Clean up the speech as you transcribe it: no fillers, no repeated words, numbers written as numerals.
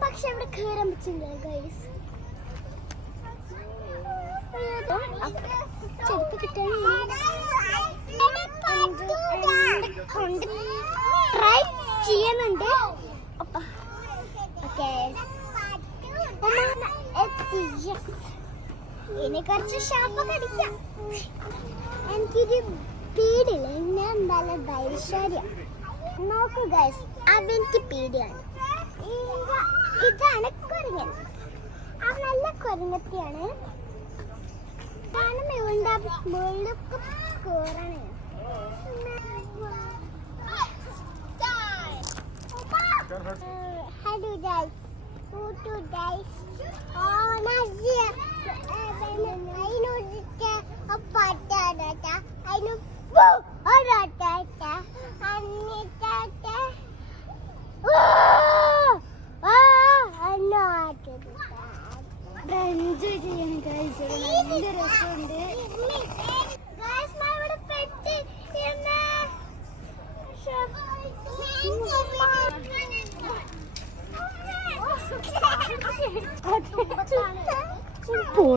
പക്ഷെ അവിടെ കേറാൻ പറ്റില്ല ഗൈസ്. ചെരുപ്പ് കിട്ടാൻ ട്രൈ ചെയ്യുന്നുണ്ട്. ഇനി കുറച്ച് ഷാപ്പൊക്കെ അടിക്കാം. എനിക്കൊരു പേടിയില്ല, എന്നെ എന്തായാലും ധൈര്യശാലിയാണ്. നോക്കൂ ഗൈസ്, അതെനിക്ക് പേടിയാണ്. ഇതാണ് കുരങ്ങൻ. ആ നല്ല കുരങ്ങത്തിയാണ്. മുകളിലൊക്കെ കേറണേ. Hello guys. Who to guys? Oh, Nazia.